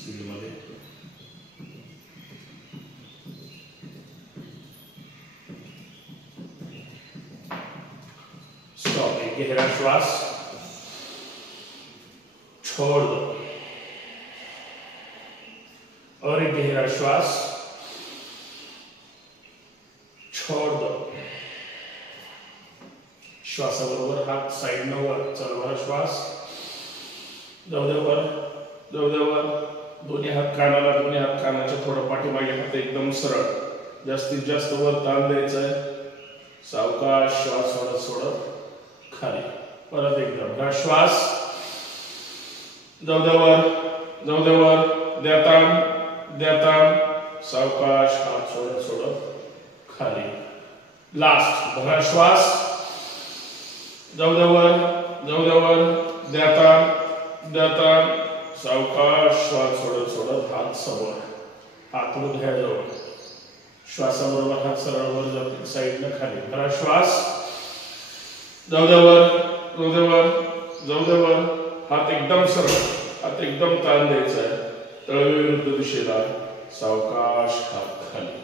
Speed मध्ये stop. एक गहरा श्वास छोड़ दो और एक गहरा श्वास छोड़ दो. श्वासाबरोबर हात साइडनं वर. चला श्वास. जाऊ दे वर. दोन्ही हात कानाला. दोन्ही हात कानाच्या थोडं पाठीमागे. हात एकदम सरळ. जास्तीत जास्त वर ताण द्यायचंय. सावकाश श्वास सोडत खाली. परत एकदा श्वास. जाऊ दे वर. द्या ताण. सावकाश हात सोडत खाली. लास्ट. भरा श्वास. जाऊ दे वर. द्या ताण. सावकाश श्वास सोडत हात समोर. हात हृदयाजवळ. श्वासाबरोबर हात सरळ वर जातील. साईडनं खाली. भरा श्वास. जाऊ दे वर. हात एकदम सरळ. हात एकदम ताण द्यायचा आहे. तळविरुद्ध दिशेला. सावकाश हात खाली.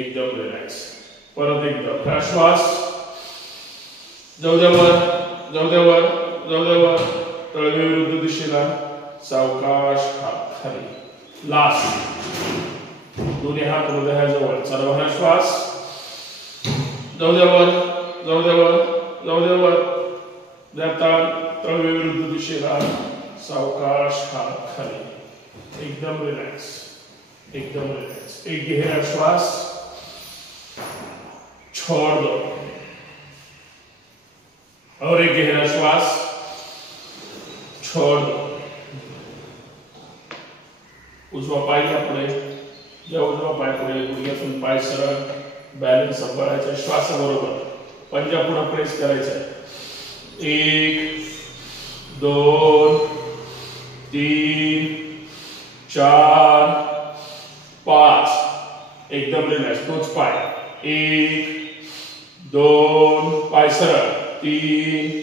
एकदम रिलॅक्स. परत एकदा भरा श्वास. जाऊ दे वर. तळविरुद्ध दिशेला. सावकाश हात खाली. लास्ट. दोन्ही हात हृदयाजवळ. चला भरा श्वास. जाऊ दे वर. द्या ताण. तळविरुद्ध दिशेला. सावकाश हात खाली. एकदम रिलॅक्स. एक गहरा श्वास छोड़ दो और एक गहरा श्वास छोड़ दो. उजवा पाय या पुढे. जेव्हा उजवा पाय पुढे. गुडघ्यातून पाय सरळ. बॅलन्स सांभाळायचा. श्वासाबरोबर पंजा पुढे प्रेस करायचा. 1 2 3 4 5. एकदम रिलॅक्स. तोच पाय. 1 2 पाय सरळ. 3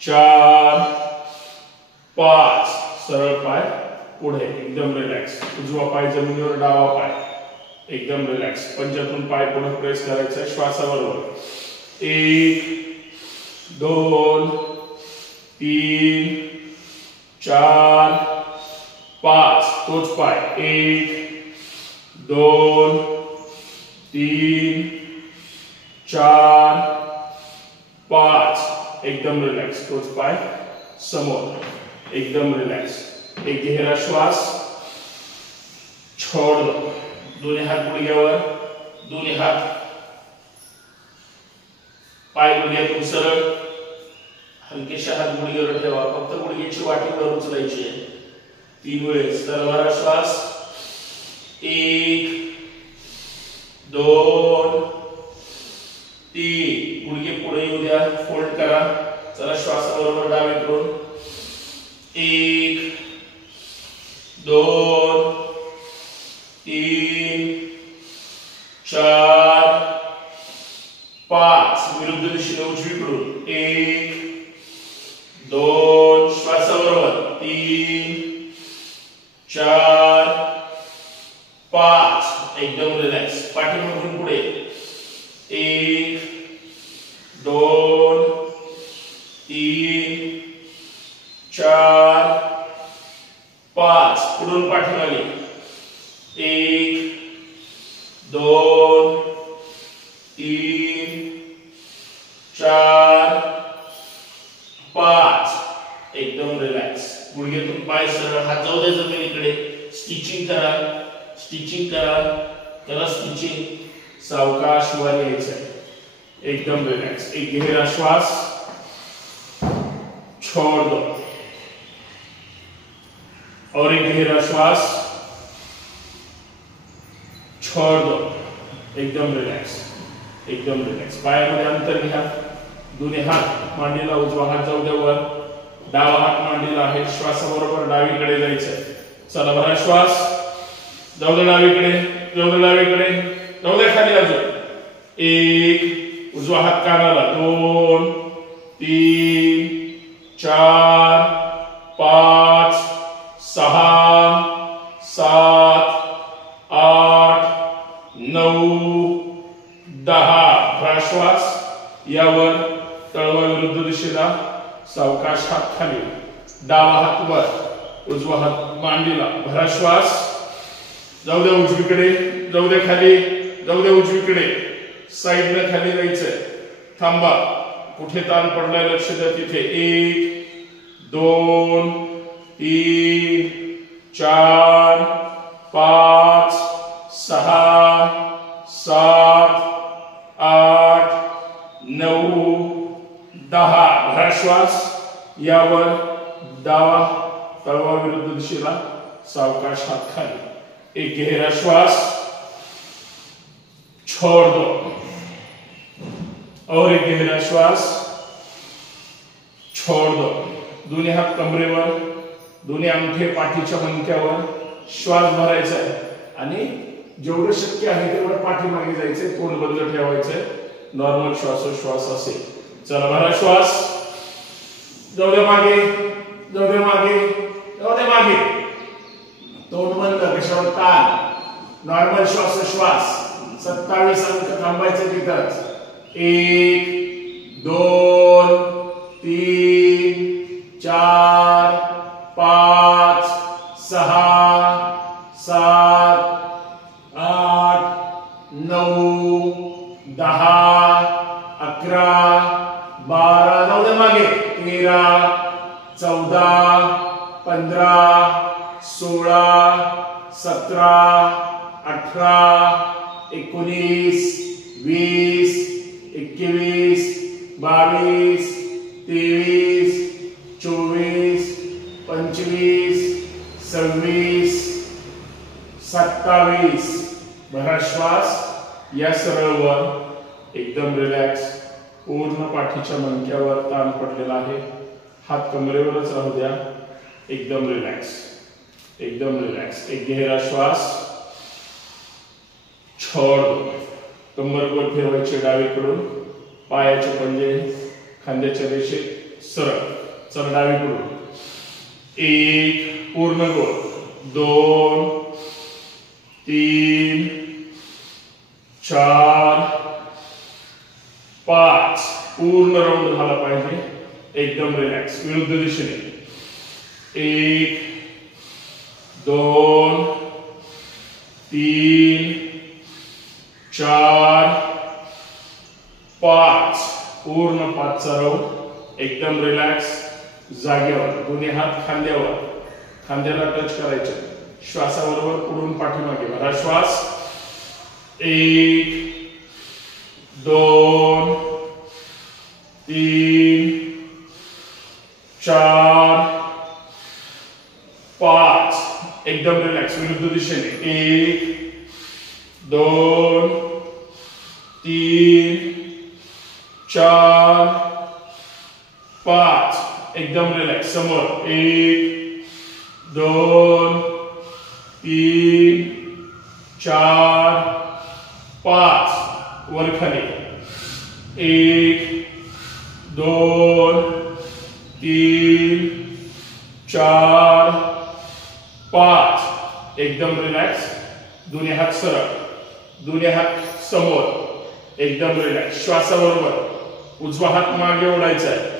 4 5 सरळ पाय पुढे. एकदम रिलॅक्स. उजवा पाय जमिनीवर. डावा पाय एकदम रिलॅक्स. पंजातून पाय पुढे प्रेस करायचा. श्वासाबरोबर 1 2 3 4 5. तोच पाय. 1 2 3 4 5. एकदम रिलॅक्स. तोच पाय समोर. एकदम रिलॅक्स. एक गहरा श्वास छोड़ दो. दोन्ही हात गुडघ्यावर. दोन्ही हात पाय गुडघ्यातून सरळ. हलकेशा हात गुडघ्यावर ठेवा. फक्त गुडघ्याची वाटी वर उचलायची आहे. 3 वेळेस. तर श्वास. 1 2 3. गुडघे पुढे येऊ द्या. फोल्ड करा. चला श्वासाबरोबर डावीकडून 1 2 3 4 5. विरुद्ध दिशेने उजवीकडून 1 2. श्वासाबरोबर 3 4 5. एकदम रिलॅक्स. पाठीमागून पुढे 1 2 3 4 5. पुढून पाठीमागे 1 2 3 4 5. एकदम रिलॅक्स. गुडघ्यातून पाय सरळ. हात जाऊ दे जमिनीकडे. स्टिचिंग करा. सावकाश वर यायचं. एकदम रिलॅक्स. एक गहरा श्वास छोड़ दो और एक गहरा श्वास छोड़ दो. एकदम रिलॅक्स. पायामध्ये अंतर घ्या. दोन्ही हात मांडीला. उजवा हात जाऊ द्या वर. डावा हात मांडीला आहे. श्वासाबरोबर डावीकडे जायचं. चला भरा श्वास. जाऊ दे डावीकडे. जाऊ दे खाली. अजून 1. उजवा हात कानाला. 2 3 4 5 6 7 8 9 10 श्वास यावर तळवा विरुद्ध दिशेला सावकाश हात खाली डावा हात वर उजवा हात मांडीला भरा श्वास जाऊ दे उजवीकडे जाऊ दे खाली जाऊ दे उजवीकडे साइडने खाली जायचंय थांबा कुठे ताण पडलाय लक्ष द्या तिथे 1 2 3 4 5 6 7 8 9 10 श्वास यावर डावा तळवा विरुद्ध दिशेला सावकाश हात खाली एक गहरा श्वास छोड़ दो और एक गहरा श्वास छोड़ दो दोन्ही हात कमरेवर दोन्ही अंगठे पाठीच्या मणक्यावर श्वास भरायचा आहे आणि जेवढं शक्य आहे तेवढं पाठीमागे जायचंय तोंड बंद ठेवायचंय नॉर्मल श्वासोश्वास असेल चला भरा श्वास जाऊ दे मागे जाऊ दे मागे जाऊ दे मागे तोंड बंद कशावर ताण नॉर्मल श्वासोश्वास 27 अंक थांबायचे तिथंच 1 2 3 4 5 6 7 8 9 10 11 12 जाऊ दे मागे 13 14 15 16 17 18 19 20 21 22 23 24 25 26 27 भरा श्वास या सरळवर एकदम रिलॅक्स पूर्ण पाठीच्या मणक्यावर ताण पडलेला आहे हात कमरेवरच राहू द्या एकदम रिलॅक्स एक गहरा श्वास छोड़ दो कंबर गोल फिरवायचे डावीकडून पायाचे पंजे खांद्याच्या रेषेत सरळ चल डावीकडून 1 पूर्ण गोल 2 3 4 5 पूर्ण राउंड झाला पाहिजे एकदम रिलॅक्स विरुद्ध दिशेने 1 2 3 4 5 पूर्ण 5 चा राउंड एकदम रिलॅक्स जागेवर दोन्ही हात खांद्यावर खांद्याला टच करायचे श्वासाबरोबर पुढून पाठीमागे भरा श्वास 1 2 3 4 5 एकदम रिलॅक्स विरुद्ध दिशेने 1 2 3 4 5 एकदम रिलॅक्स समोर 1 2 3 4 5 वर खाली 1 2 3 4 5 एकदम रिलॅक्स दोन्ही हात सरळ दोन्ही हात समोर एकदम रिलॅक्स श्वासाबरोबर उजवा हात मागे ओढायचा आहे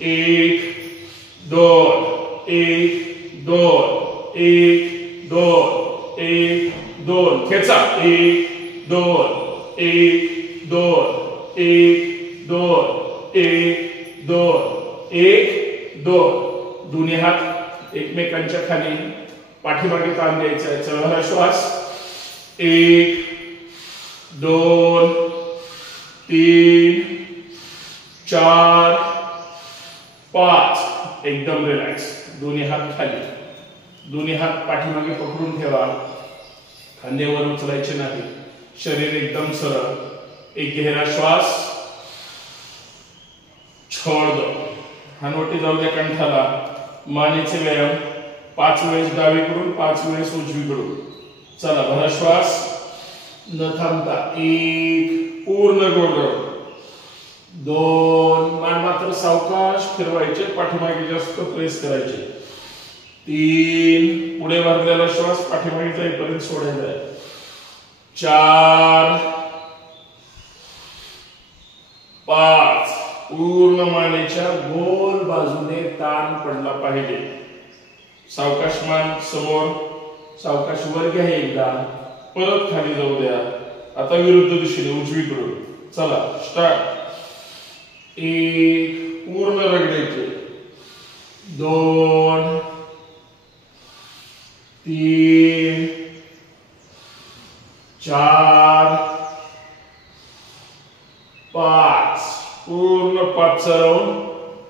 1 2 1 2 1 2 1 2 खेचा 1 2 1 2 1 2 1 2 1 2 दोन्ही हात एकमेकांच्या खाली पाठीमागे ताण द्यायचा आहे चढा श्वास 1 2 3 4 5 एकदम रिलॅक्स दोन्ही हात खाली दोन्ही हात पाठीमागे पकडून ठेवा खांद्यावर उचलायचे नाही शरीर एकदम सरळ एक गहरा श्वास छोड़ दो हनवटी जाऊ द्या कंठाला मानेचे व्यायाम 5 वेळेस डावीकडून 5 वेळेस उजवीकडून चला भरा श्वास न थांबता 1 पूर्ण गोल 2 मान मात्र सावकाश फिरवायचे पाठीमागे जास्त प्रेस करायचे 3 पुढे भरलेला श्वास पाठीमागे जाईपर्यंत सोडायचा आहे. 4 5 पूर्ण मानेच्या गोल बाजूने ताण पडला पाहिजे. सावकाश मान समोर, सावकाश वर घ्या एकदा, परत खाली जाऊ द्या. आता विरुद्ध दिशेने उजवीकडून. चला स्टार्ट. 1 पूर्ण रगडायचे. 2 3 4 5 पूर्ण पाठचा राहून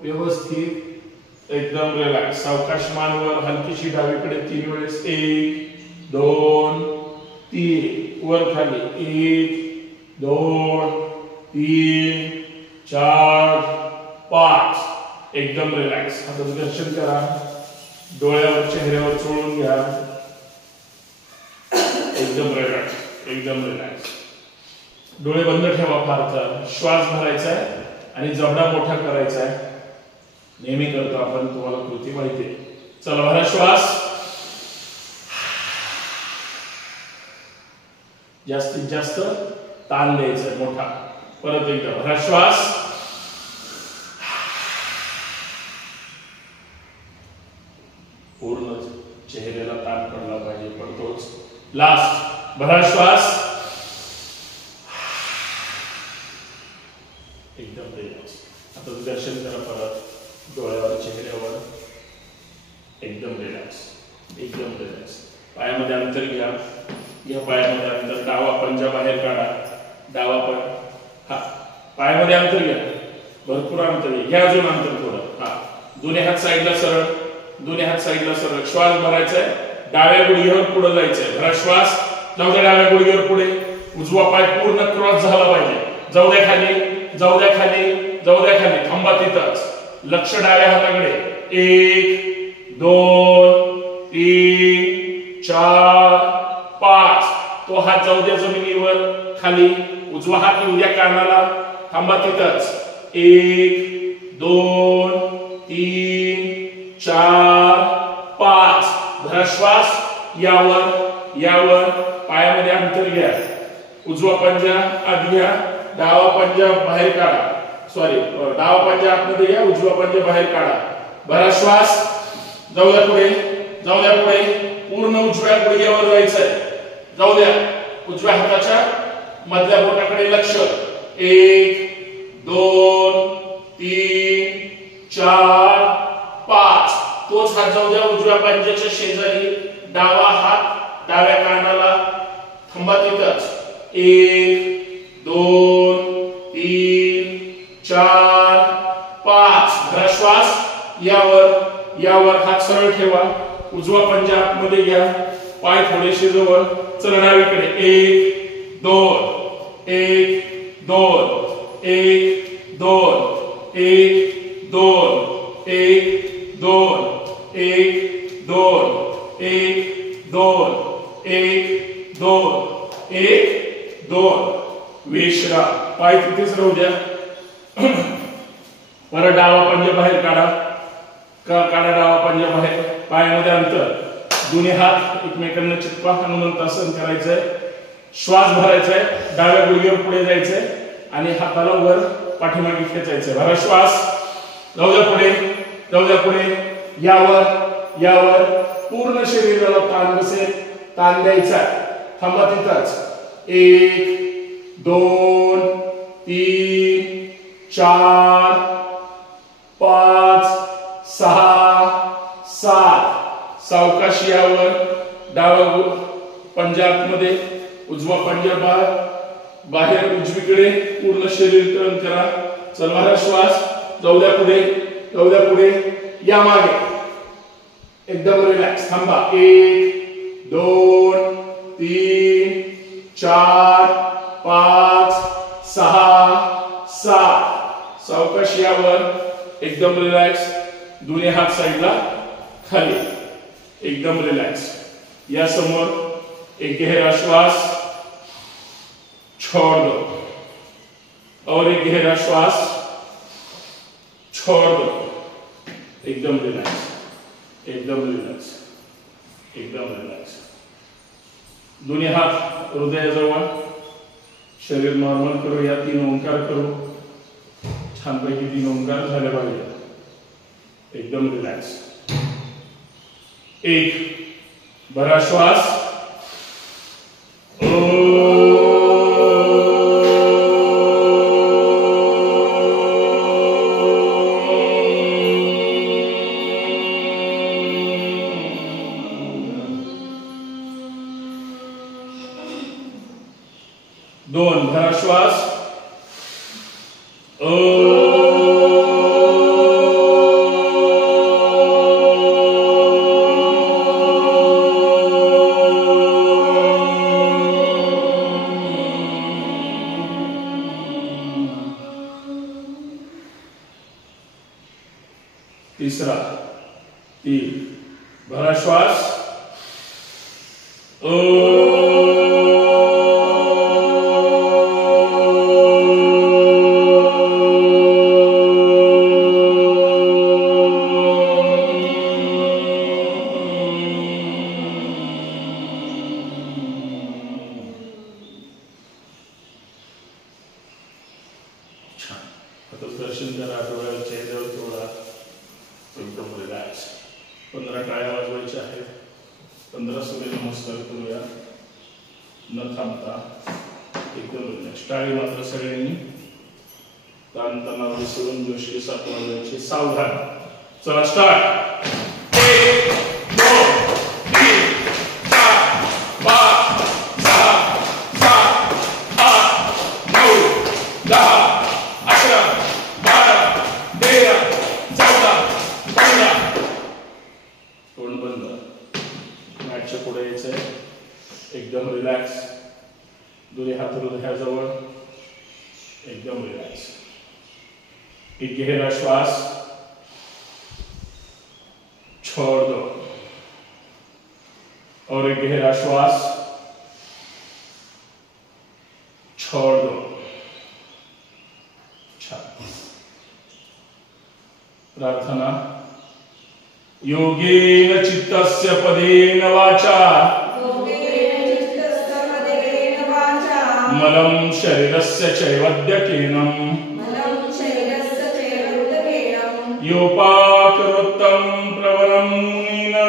व्यवस्थित एकदम रिलॅक्स. सावकाश मानवर हलकीशी डावीकडे 3 वेळेस. 1 2 3 वर खाली. 1 2 3 4 5 एकदम रिलॅक्स. आता दर्शन करा. डोळ्यावर चेहऱ्यावर चोळून घ्या. एकदम रिलॅक्स, एकदम रिलॅक्स. डोळे बंद ठेवा. फार श्वास भरायचा आहे आणि जबडा मोठा करायचा आहे. नेहमी करतो आपण, तुम्हाला कृती माहिती आहे. चला भरा श्वास. जास्तीत जास्त ताण द्यायचा मोठा. परत एकदा भरा श्वास. पूर्ण चेहऱ्याला ताण पडला पाहिजे, पडतोच. लास्ट भरा श्वास. एकदम रिलॅक्स. आता दर्शन करा परत डोळ्यावर चेहऱ्यावर. एकदम रिलॅक्स, एकदम रिलॅक्स. पायामध्ये अंतर घ्या. या पायामध्ये अंतर. डावा पंजा बाहेर काढा. डावा हा पायामध्ये अंतर घ्या. भरपूर अंतर घ्या. अजून अंतर थोडं. हा दोन्ही हात साईडला सरळ. दोन्ही हात साईडला सरळ. श्वास भरायचा आहे. डाव्या गुडघ्यावर पुढे जायचंय. भरा श्वास. जाऊ द्या डाव्या गुडघ्यावर पुढे. उजवा पाय पूर्ण क्रॉस झाला पाहिजे. जाऊ द्या खाली, जाऊ द्या खाली, जाऊ द्या खाली. थांबा तिथंच. लक्ष डाव्या हाताकडे. 1 2 3 4 5 तो हात जाऊ द्या जमिनीवर खाली. उजवा हात येऊ द्या कानाला. थांबा तिथंच. 1 2 3 4 5 भरा श्वास. यावर यावर पायामध्ये अंतर घ्या. उजवा पंजा आत घ्या. डावा पंजा बाहेर काढा. सॉरी, डावा पंजा आतमध्ये घ्या. उजवा पंजा बाहेर काढा. भरा श्वास. जाऊ द्या पुढे, जाऊ द्या पुढे. पूर्ण उजव्या गुडघ्यावर जायचंय. जाऊ द्या. उजव्या हाताच्या मधल्या बोटाकडे लक्ष. 1 2 3 4 5 तोच हात जाऊ द्या उजव्या पंजाच्या शेजारी. डावा हात डाव्या कानाला. थांबा तिथंच. 1 2 3 4 5 भरा श्वास. यावर यावर हात सरळ ठेवा. उजवा पंजा आतमध्ये घ्या. पाय थोडेसे जवळ. चला डावीकडे. 1 2 1 2 1 2 1 2 1 2 1 2 1 2 1 2 1 2 विश्रा. पाय तिथेच राहू द्या. परत डावा पंजा बाहेर काढा. काढा डावा पंजा बाहेर. पायामध्ये अंतर. दोन्ही हात एकमेकांना चिपका. हनुमंतासन करायचंय. श्वास भरायचाय. डाव्या गुडघ्यावर पुढे जायचंय आणि हाताला वर पाठीमागे खेचायचंय. भरा श्वास. जाऊ द्या पुढे, जाऊ द्या पुढे. यावर यावर पूर्ण शरीराला ताण बसेल. ताण द्यायचा. थांबा तिथंच. 1 2 3 4 5 6 7 सावकाश. यावर डावा पंजा आतमध्ये. उजवा पंजा बाहेर उजवीकडे. पूर्ण शरीर टर्न करा. चला श्वास. जाऊ द्या पुढे, जाऊ द्या पुढे. या मागे. एकदम रिलॅक्स. थांबा. 1 2 3 4 5 6 7 सावकाश. यावर एकदम रिलॅक्स. दोन्ही हात साईडला खाली. एकदम रिलॅक्स. या समोर एक गहरा श्वास. छोड़ दो. और एक गहरा श्वास. छोड़ दो. एकदम रिलॅक्स. एकदम रिलॅक्स, एकदम रिलॅक्स. दोन्ही हात हृदयाजवळ, शरीर नॉर्मल करूया. 3 ओंकार करू. छानपैकी 3 ओंकार झाले पाहिजे. एकदम रिलॅक्स. 1 भरा श्वास. दोन भरा श्वास. तीसरा 3 भरा श्वास. आता दर्शन करा. डोळ्यावर चेहऱ्यावर थोडा एकदम रिलॅक्स. 15 टाळ्या वाजवायच्या आहेत. 15 सूर्यनमस्कार करूया न थांबता. एकदम रिलॅक्स. टाळी मात्र सगळ्यांनी ताणतणाव विसरून जोशी 7 वाजवायची. सावधान. चला स्टार्ट. 1 2 3 4 5 6 7 8 9 10 11 12 13 14 15. तोंड बंद. मॅटच्या पुढे यायचंय. एकदम रिलॅक्स. दोन्ही हात हृदयाजवळ. एकदम रिलॅक्स. एक गहरा श्वास. छोड़ दो. और एक गहरा श्वास. छोड़ दो. प्रार्थना. योगेन चित्तस्य पदेन वाचा मलं शरीरस्य चैवद्यकेनं योपाकरोत्तं प्रवरं मुनिना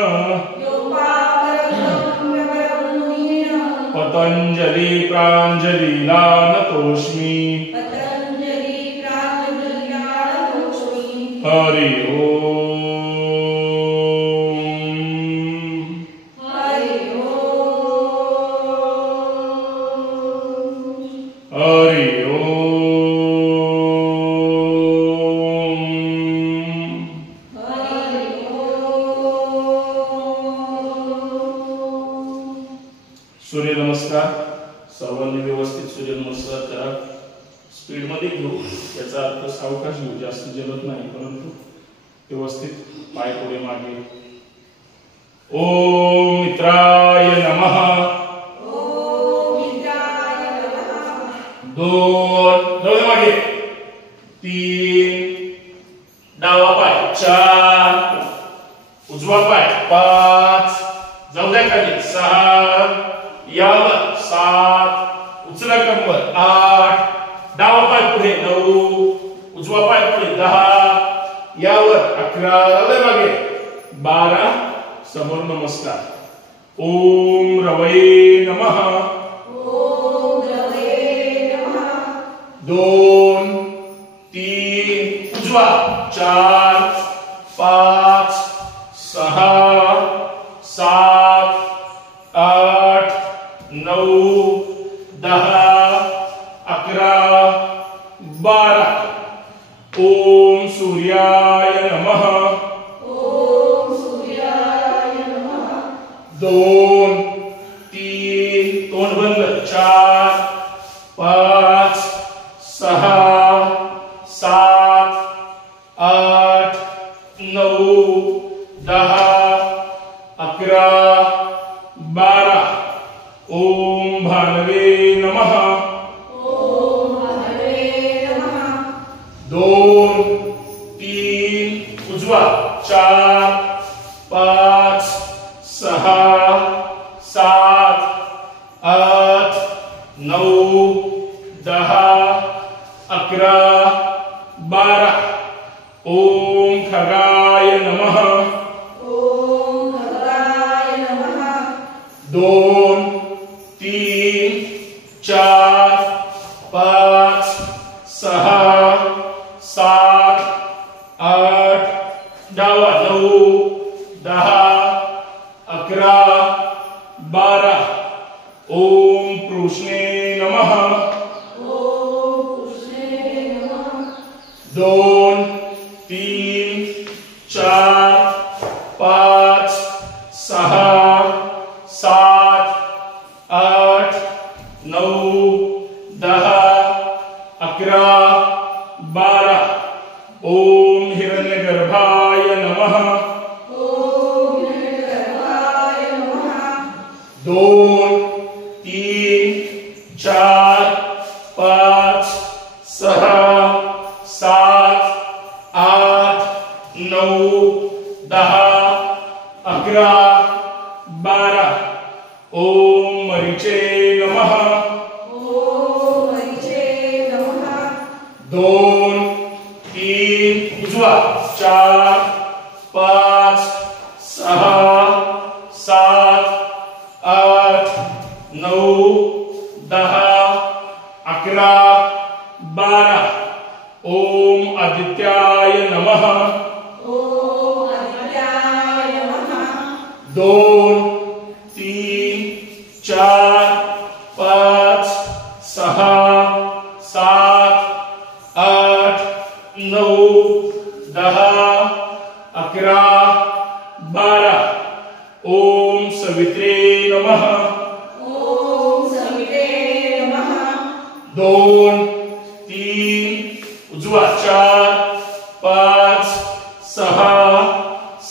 पतंजलि प्राञ्जलिना नतोऽस्मि. हरि ओम. हरि ओम. सूर्य नमस्कार. सर्वांनी व्यवस्थित सूर्य नमस्कार करा. स्पीड मध्ये घेऊ. याचा अर्थ सावकाश घेऊ. जास्त जलद नाही, परंतु व्यवस्थित. पाय पुढे मागे. ओम मित्राय नमः. दोन डोळे मागे. 3 डावा पाय. 4 उजवा पाय. 5 जाऊ द्या खाली. 6 यावर. 7 उचला कंबर. 8 डावा पाय पुढे. 9 उजवा पाय पुढे. 10 यावर. 11 मागे. 12 समोर नमस्कार. ओम रवये नमः. 2 3 उजवा. 4 5 6 7 8 9 10 11 12. ओम सूर्याय नमः. 2 3 तोंड बंद. 4 5 6 7 8 9 10 11 12. ओम भानवे नमः. 2 3 उजवा. 4 5 6 7 8 9 10 11 12 ओम खगाय नमः 2 3 4 5 6 7 8 डावा 9 10 11 12 ओम कृष्णे नमः 2 3 4 5 6 7 8 9 10 11 12 ओम हिरण्यगर्भाय नमः 2 3 4 5 6 7 8 9 10 11 12 ओम मरीचे नमः 2 3 उजवा 4 5 6 7 8 9 10 11 12 ओम आदित्याय नमः 2 3 4 5 6 7 8 9 10 11 12 ओम सवित्रे नमः 2 3 उजवा 4 5 6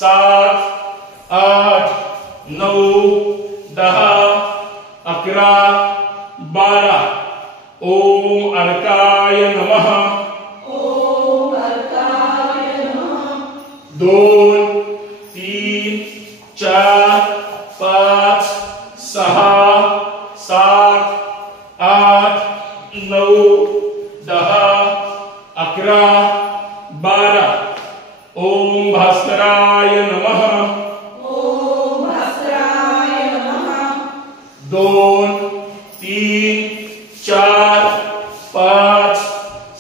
7 8 9 10 11 12 ओम अर्काय नमः 2 3 4 5 6 7 8 9 10 11 12 ओम भास्कराय नमः 2 3 4 5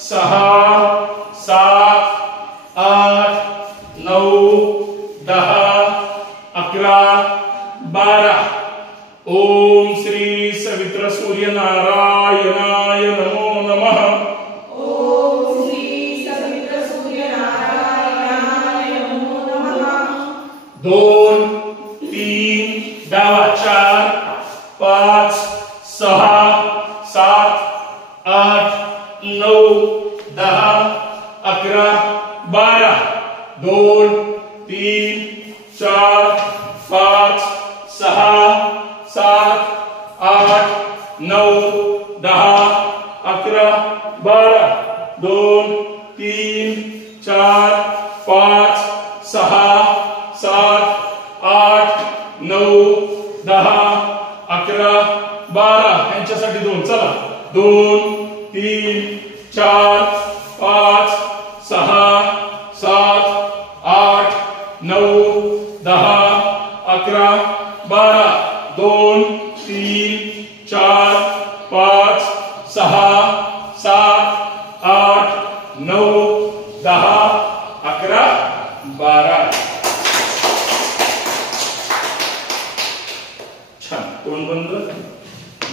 6 7 8 9 10 11 12 ओम श्री सवित्र सूर्य नारायणाय नमो नमः 2 3 डावा 4 5 6 7 8 9 10 11 12 2 3 4 5 6 7 8 9 10 11 12 2 3 4 5 6 7 8 9 10 11 12 यांच्यासाठी 2 चला 2 3 4 5 6 7 8 9 10 11 12 2 3 4 5 6 7 8 9 10 11 12 छान तोंड बंद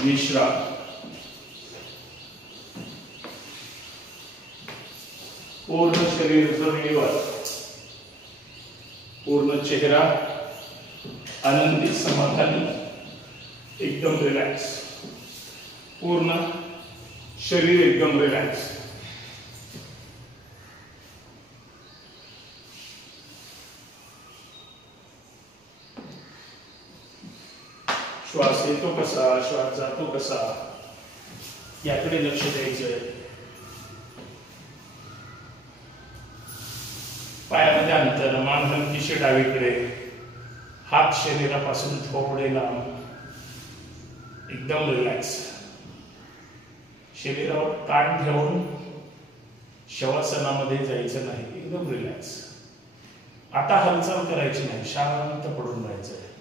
विश्राम पूर्ण शरीर जमिनीवर पूर्ण चेहरा आनंदी समाधानी एकदम रिलॅक्स पूर्ण शरीर एकदम रिलॅक्स श्वास येतो कसा श्वास जातो कसा याकडे लक्ष द्यायचं पायामध्ये अंतर मान हलकीशी डावीकडे हात शरीरापासून थोडे लांब, एकदम रिलॅक्स. शरीरावर ताण ठेवून शवासनामध्ये जायचं नाही, एकदम रिलॅक्स. आता हालचाल करायची नाही, शांत पडून राहायचं आहे.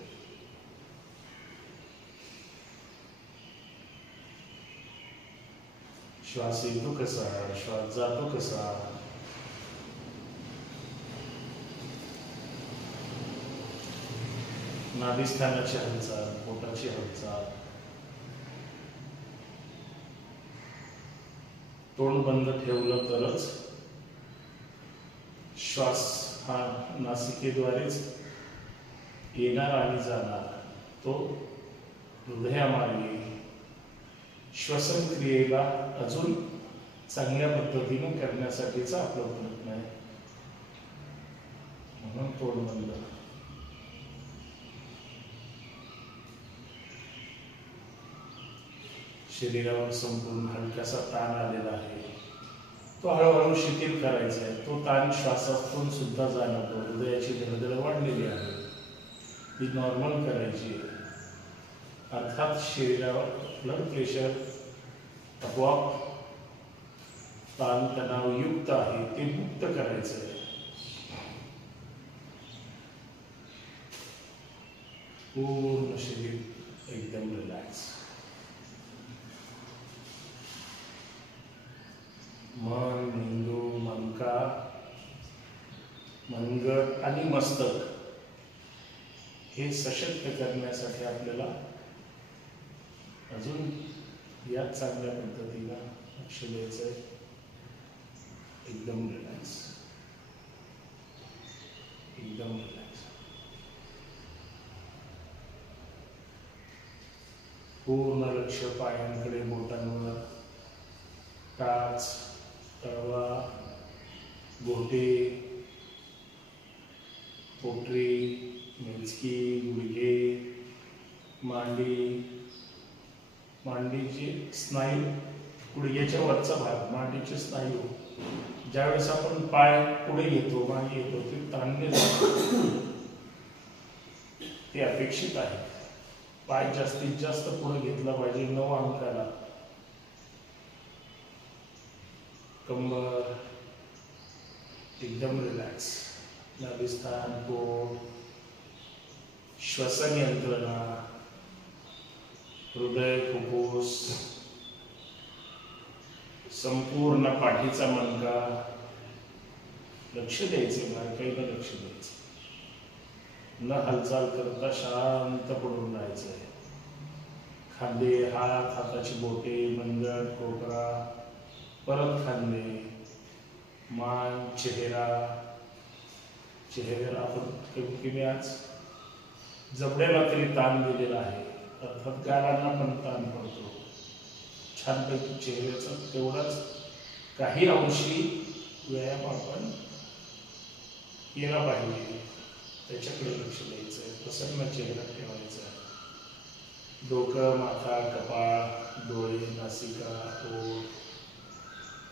श्वास येतो कसा, श्वास जातो कसा, नाभिस्थानाची हालचाल, पोटाची हालचाल. तोंड बंद ठेवलं तरच श्वास हा नासिकेद्वारेच येणार आणि जाणार. तो हृदयामार्गे श्वसन क्रियेला अजून चांगल्या पद्धतीने करण्यासाठीचा आपला प्रयत्न आहे. म्हणून तोंड बंद. शरीरावर संपूर्ण हलकासा ताण आलेला आहे, तो हळूहळू शिथिल करायचा आहे. तो ताण श्वासातून सुद्धा जाणवतो. हृदयाची धडधड वाढलेली आहे, ती नॉर्मल करायची आहे. अर्थात शरीरावर ब्लड प्रेशर आपोआप ताण तणावयुक्त आहे, ते मुक्त करायचं आहे. पूर्ण शरीर एकदम रिलॅक्स. मन, मेंदू, मनका, मनगट आणि मस्तक हे सशक्त करण्यासाठी आपल्याला अजून या चांगल्या पद्धतीला लक्ष द्यायचं आहे. एकदम रिलॅक्स, एकदम रिलॅक्स. पूर्ण लक्ष पायांकडे, बोटांवर, टाच, तळवा, बोटे, पोटरी, मिचकी, गुडघे, मांडी, मांडीचे स्नायू, गुडघ्याच्या वरचा भाग, मांडीचे स्नायू. ज्यावेळेस आपण पाय पुढे घेतो, मागे येतो, ते ताणले जातात, ते अपेक्षित आहे. पाय जास्तीत जास्त पुढे घेतला पाहिजे 9 अंकाला. कंबर एकदम रिलॅक्स. नाभिस्थान, पोट, श्वसन यंत्रणा, हृदय, फुफ्फुस, संपूर्ण पाठीचा मणका. लक्ष द्यायचे, बारकाईने लक्ष द्यायचं. न हालचाल करता शांत पडून राहायचं आहे. खांदे, हात, हाताची बोटे, मनगट, कोपरा, परत खांदे, मान, चेहरा. चेहऱ्याला आपण कमी आज जबड्याला तरी ताण दिलेला आहे, अर्थात गालांना पण ताण पडतो. छानपैकी चेहऱ्याचा तेवढाच काही अंशी व्यायाम आपण केला पाहिजे, त्याच्याकडे लक्ष द्यायचं आहे. प्रसन्न चेहरा ठेवायचा. डोकं, माथा, कपाळ, डोळे, नासिका, ओठ,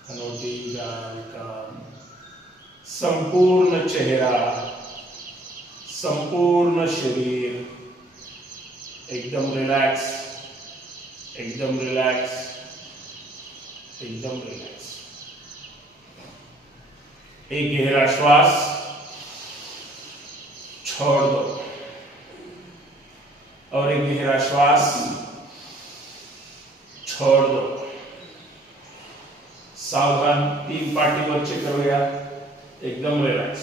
हनोटी, गाल, कान, संपूर्ण चेहरा, संपूर्ण शरीर एकदम रिलॅक्स, एकदम रिलॅक्स, एकदम रिलॅक्स. एक गहरा श्वास छोड़ दो और एक गहरा श्वास छोड़ दो. सावधान. 3 पाठीवरचे करूया. एकदम रिलॅक्स.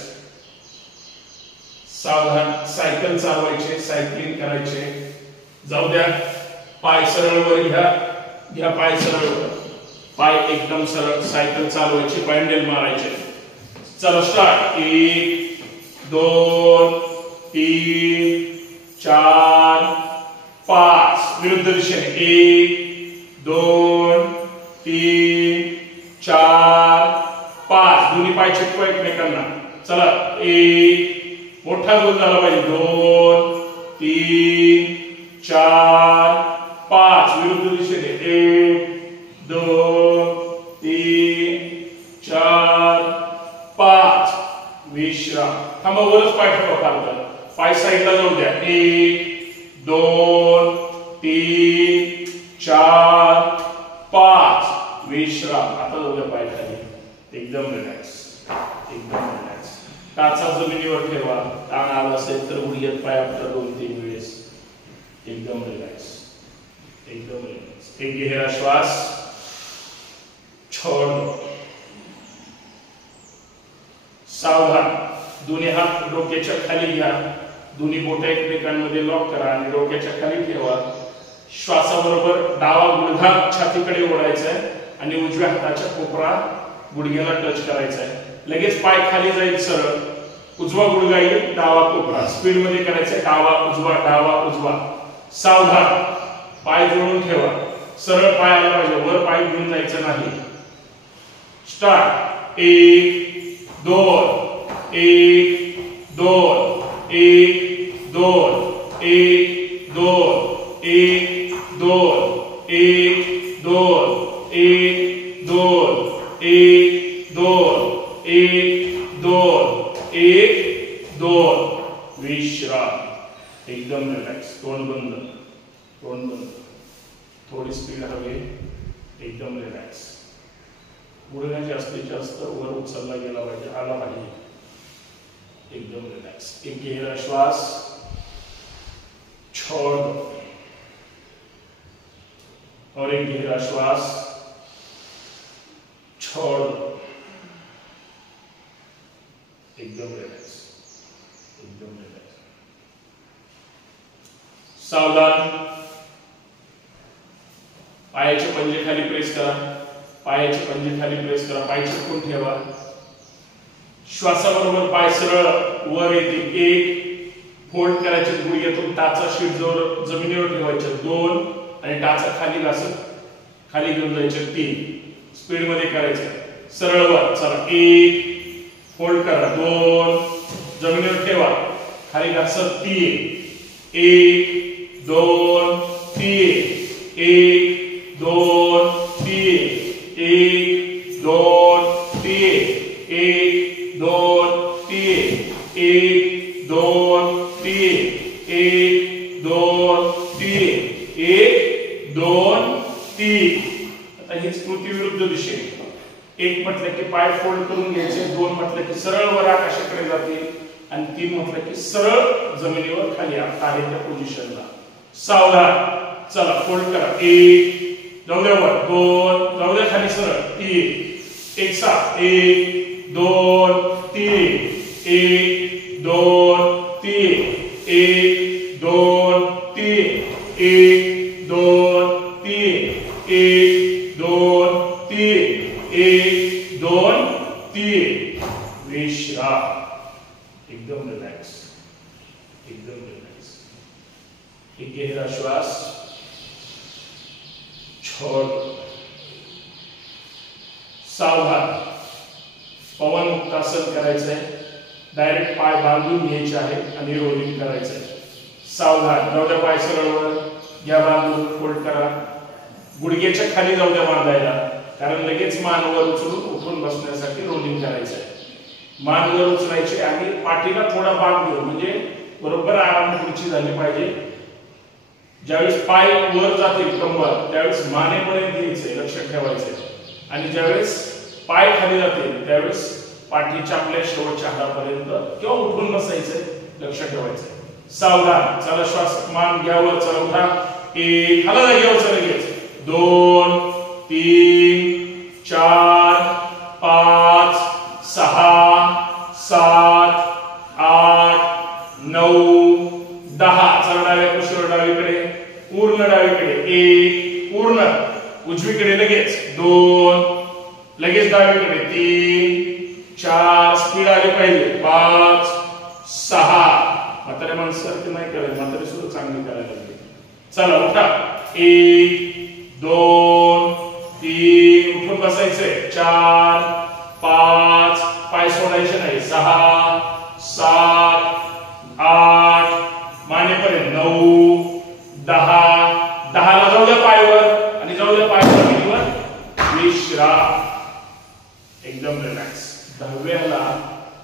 सावधान. सायकल चालवायचे, सायकलिंग करायचे. जाऊ द्या. पाय सरळ वर घ्या, घ्या पाय सरळ वर. पाय एकदम सरळ. सायकल चालवायची, पॅन्डल मारायचे. चला स्टार्ट. 1 2 3 4 5. विरुद्ध दिशेने. 1 2 3 4 5. दोन्ही पाय चिटकवा एकमेकांना. चला. 1 मोठा गोल झाला पाहिजे. 2 3 4 5. विरुद्ध दिशेने. 1 2 3 4 5. विश्राम. थांबा. वरच पाय ठेवा. पाय साईडला जाऊ द्या. 1 2 3 4 5 विश्राम. आता जाऊया पाय खाली एकदम रिलॅक्स एकदम रिलॅक्स. टाचा जमिनीवर ठेवा. ताण आला असेल तर गुडघ्यात पाय आपला 2-3 वेळेस एकदम रिलॅक्स एकदम रिलॅक्स. एक गहरा श्वास छोड़ दो. सावधान. दोन्ही हात डोक्याच्या खाली घ्या. दोन्ही बोटे एकमेकांमध्ये लॉक करा आणि डोक्याच्या खाली ठेवा. श्वासाबरोबर डावा गुडघा छातीकडे ओढायचा आहे आणि उजव्या हाताच्या कोपरा गुडघ्याला टच करायचा आहे. लगेच पाय खाली जाईल सरळ. उजवा गुडघा येईल डावा कोपरा. स्पीड मध्ये करायचंय. डावा उजवा. सावधान. पाय जोडून ठेवा. सरळ पाय आला पाहिजे. वर पाय घेऊन जायचं नाही. स्टार्ट. 1 2 1 2 1 2 1 2 1 2 1 2 1 2 1 2 1 2 1 2 विश्राम. एकदम रिलॅक्स. तोंड बंद. थोडी स्पीड हवी. एकदम रिलॅक्स. गुडघा जास्तीत जास्त वर उचलला गेला पाहिजे. आला पाहिजे. एकदम रिलॅक्स. एक गहरा श्वास छोड़ दो और एक गहरा श्वास छोड़ दो. एकदम रिलॅक्स एकदम रिलॅक्स. सावधान. पायाचे पंजे खाली प्रेस करा. पायाचे पंजे खाली प्रेस करा. पाय चिपकून ठेवा. श्वासाबरोबर पाय सरळ वर येतील. 1 फोल्ड करायचे. गुडघ्यातून टाचा शीट जवळ जमिनीवर ठेवायचे. 2 आणि टाचा खाली घासत खाली घेऊन जायचे. 3 स्पीड मध्ये करायचे. सरळ वर. चला. 1 फोल्ड करा. 2 जमिनीवर ठेवा. खाली घासत. 3 1 2 3 1 2 3 1 2 3 1 2 3 1 2 3 1 2 3 1 2 3. आता ही स्मृती विरुद्ध दिशेने. 1 म्हटलं की पाय फोल्ड करून घ्यायचे. 2 म्हटलं की सरळ वर आकाशाकडे जातील आणि 3 म्हटलं की सरळ जमिनीवर खाली आहे त्या पोझिशनला. सावधान. चला. फोल्ड करा. 1 जाऊ द्या वर. 2 जाऊ द्या खाली सरळ. 3 एक साथ. 1 2 3 1 2 3 1 2 3 1 2 3 1 2 3 1 2 3 विश्राम. एकदम रिलॅक्स एकदम रिलॅक्स. एक गहरा श्वास छोड़. सावधान. पवन मुक्तासन करायचंय. डायरेक्ट पाय बांधून घ्यायचे आहेत आणि रोलिंग करायचंय. सावधान. जाऊ द्या पाय सरळ वर घ्या. बांधून फोल्ड करा. गुडघ्याच्या खाली जाऊ द्या बांधायला. कारण लगेच मान वर उचलून उठून बसण्यासाठी रोलिंग करायचंय. मान वर उचलायचे आणि पाठीला थोडा बांध घेऊ. म्हणजे बरोबर आराम खुर्ची झाली पाहिजे. ज्यावेळेस पाय वर जातील कंबर त्यावेळेस मानेपर्यंत यायचे. लक्षात ठेवायचे. आणि ज्यावेळेस पाय खाली जातील त्यावेळेस पाठीच्या आपल्या शेवटच्या हाडापर्यंत किंवा उठून बसायचे. लक्षात ठेवायचे. सावधान. चला. श्वास मान घ्यावर. चला. उठा. 1 हाला जागेवर. चला लगेच. 2 3 4 5 6 7 8 9 10. चला. डाव्या कुशीवर डावीकडे. पूर्ण डावीकडे. 1 पूर्ण उजवीकडे. लगेच 2 लगेच डावीकडे. 3 4 स्पीड आली पाहिजे. 5 6 म्हातारे माणसासारखे नाही करायचं. म्हातारे सुद्धा चांगली करायला लागली. चला. उठा. 1 2 3 उठून बसायचंय. 4 5 पाय सोडायचे नाही. 6 7 8 मानेपर्यंत. 9 10 10ला जाऊ द्या पायवर आणि जाऊ द्या पाय जमिनीवर. विश्राम. एकदम रिलॅक्स. 10व्याला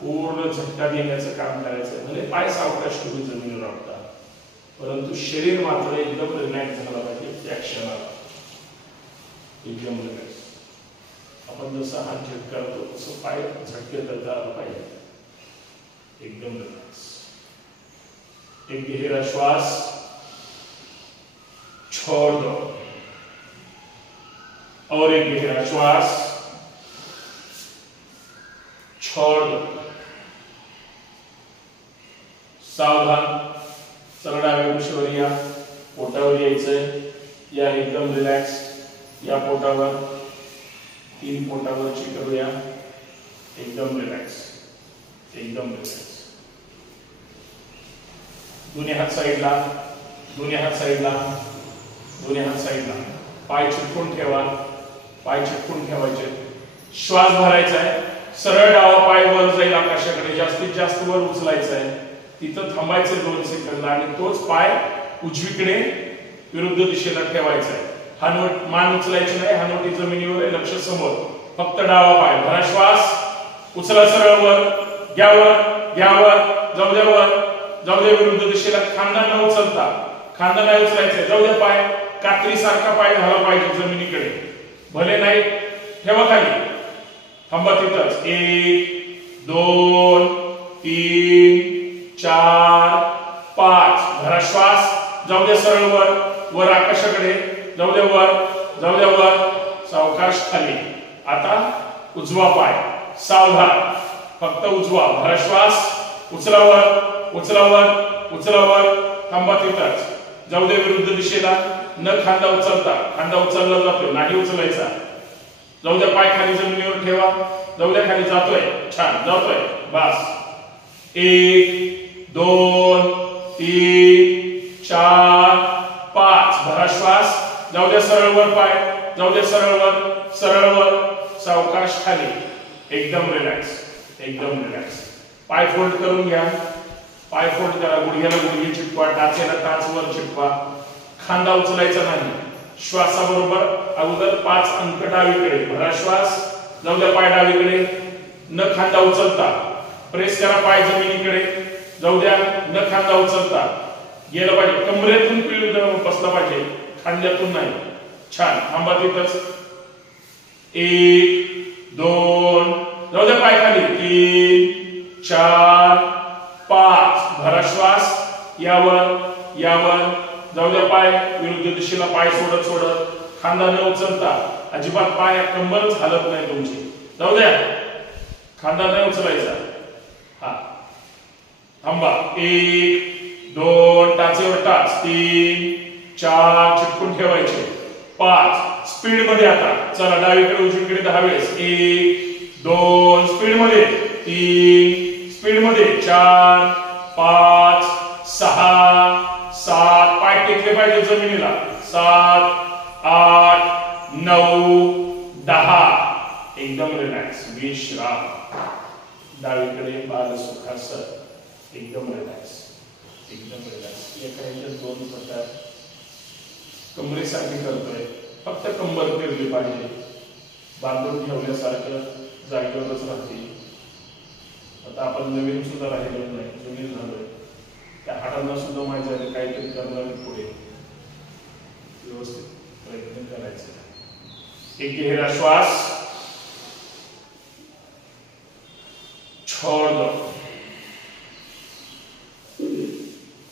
पूर्ण झटका देण्याचं काम करायचं. म्हणजे पाय सावकाश तुम्ही जमिनीवर राखता. परंतु शरीर मात्र एकदम रिलॅक्स झालं पाहिजे त्या क्षणाला, एकदम रिलॅक्स. आपण जसं हात झटकारतो तसं पाय झटके करता आला पाहिजे, एकदम रिलॅक्स. एक गहरा श्वास, छोड़ दो, और एक गहरा श्वास, छोड़ दो. सावधान. चला डाव्या कुशीवर या, पोटावर यायचंय. या एकदम रिलॅक्स. या पोटावर, 3 पोटावरची करूया. एकदम रिलॅक्स, एकदम रिलॅक्स. दोन्ही हात साईडला, दोन्ही हात साईडला, दोन्ही हात साईडला. पाय चिटकून ठेवा, पाय चिटकून ठेवायचे. श्वास भरायचा आहे. सरळ डावा पाय वर जाईल आकाशाकडे, जास्तीत जास्त वर उचलायचा आहे. तिथं थांबायचं 2 सेकंद आणि तोच पाय उजवीकडे विरुद्ध दिशेला ठेवायचा आहे. हानवट मान उचलायची नाही, हानवटी जमिनीवर आहे, लक्ष समोर. फक्त डावा पाय भरा. श्वास उचला, सरळ वर, घ्या वर, घ्या वर, जाऊ द्या वर, जाऊ द्या विरुद्ध दिशेला. खांदा न उचलता, खांदा नाही उचलायचे, जाऊ द्या. पाय कात्री सारखा पाय झाला पाहिजे जमिनीकडे, भले नाही ठेवा खाली. थांबा तिथंच. 1 2 3 4 5. भरा श्वास. जाऊ द्या सरळ वर, वर आकाशाकडे, जाऊ द्या वर, जाऊ द्या वर. सावकाश खाली. आता उजवा पाय, सावधान, फक्त उजवा. भरा श्वास. उचलावर, उचलावर, उचलावर. थांबा तिथंच. जाऊ दे विरुद्ध दिशेला. न खांदा उचलता, खांदा उचलला जातोय, नाही उचलायचा. जाऊ द्या. पाय खाली जमिनीवर ठेवा, जाऊ द्या खाली. जातोय, छान जातोय. बस. 1 2 3 4 5. भरा श्वास. जाऊ द्या सरळ वर पाय, जाऊ द्या सरळ वर, सरळ वर. सावकाश खाली. एकदम रिलॅक्स, एकदम रिलॅक्स. पाय फोल्ड करून घ्या, पाय फोल्ड करा. गुडघ्याला गुडघे चिटकवा, टाचेला टाच वर चिटकवा. खांदा उचलायचा नाही. श्वासाबरोबर अगोदर 5 अंक डावीकडे. भरा श्वास. जाऊ द्या पाय डावीकडे, न खांदा उचलता. प्रेस करा पाय जमिनीकडे, जाऊ द्या, न खांदा उचलता. गेलं पाहिजे, कमरेतून पिळून बसला पाहिजे, खांद्यातून नाही. छान. थांबा तिथंच. 1 2. जाऊ द्या पाय खाली. 3 4 5. भरा श्वास. यावर, यावर. जाऊ द्या पाय विरुद्ध दिशेला. पाय सोडत सोडत, खांदा न उचलता. अजिबात पाय कंबरच हालत नाही तुमची. जाऊ द्या, खांदा नाही उचलायचा. हा. थांबा. 1 2. टाचेवर टाच. 3 4. चिटकून ठेवायचे. 5. स्पीड मध्ये आता. चला डावीकडे उजवीकडे 10 वेळेस. 1 2. स्पीड मध्ये. 3. स्पीड मध्ये. 4 5 6 7. पाय टेकले पाहिजे जमिनीला. 7 8 9 10. एकदम रिलॅक्स. विश्राम. डावीकडे बालसुखासन. एकदम रिलॅक्स, एकदम रिलॅक्स. एका ह्याच्यात 2 प्रकार. कमरेसाठी करतोय, फक्त कंबर फिरली पाहिजे. बांधून ठेवल्यासारखं जागेवरच राहते. आता आपण नवीन सुद्धा राहिलो नाही, जुनी झालोय. त्या हाडांना सुद्धा माहिती झाले काहीतरी करणार पुढे. व्यवस्थित प्रयत्न करायचा. एक गहरा श्वास, छोड़ दो.